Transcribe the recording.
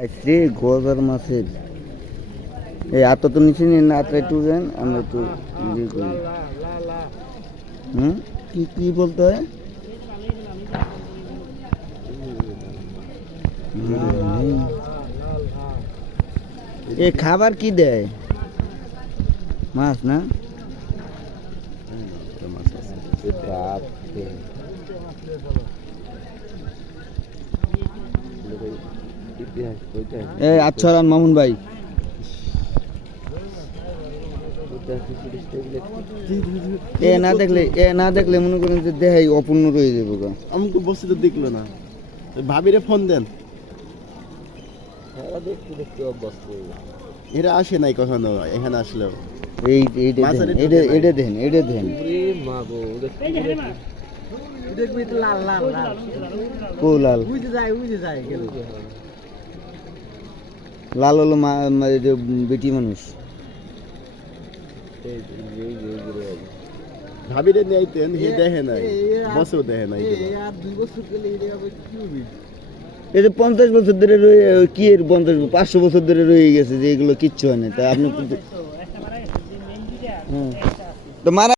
আইসরে গজার মাছের এই এত তো নিচে নিয়ে না আত্রা একটু যান আমরা একটু ইয়ে করি। কি কি বলতে হয়? এ খাবার কি দেয়? মাছ না আচ্ছা মামুন ভাই না দেখলে মনে করেন যে দেহাই অপূর্ণ রয়ে যাবো। আমাকে বসে তো দেখলো না, ভাবিরে ফোন দেন। এরা আসে নাই কখনো এখানে আসলেও। এটা দেন লাল হলো বেটি মানুষ। ভাবিরে নিয়েতেন হে দেখে নাই, বসেও দেখে নাই। এই যে 50 বছর ধরে রয়ে কি এর 500 বছর ধরে রয়ে গেছে যে এগুলো কিচ্ছু হয় না। তা আপনি তো মারা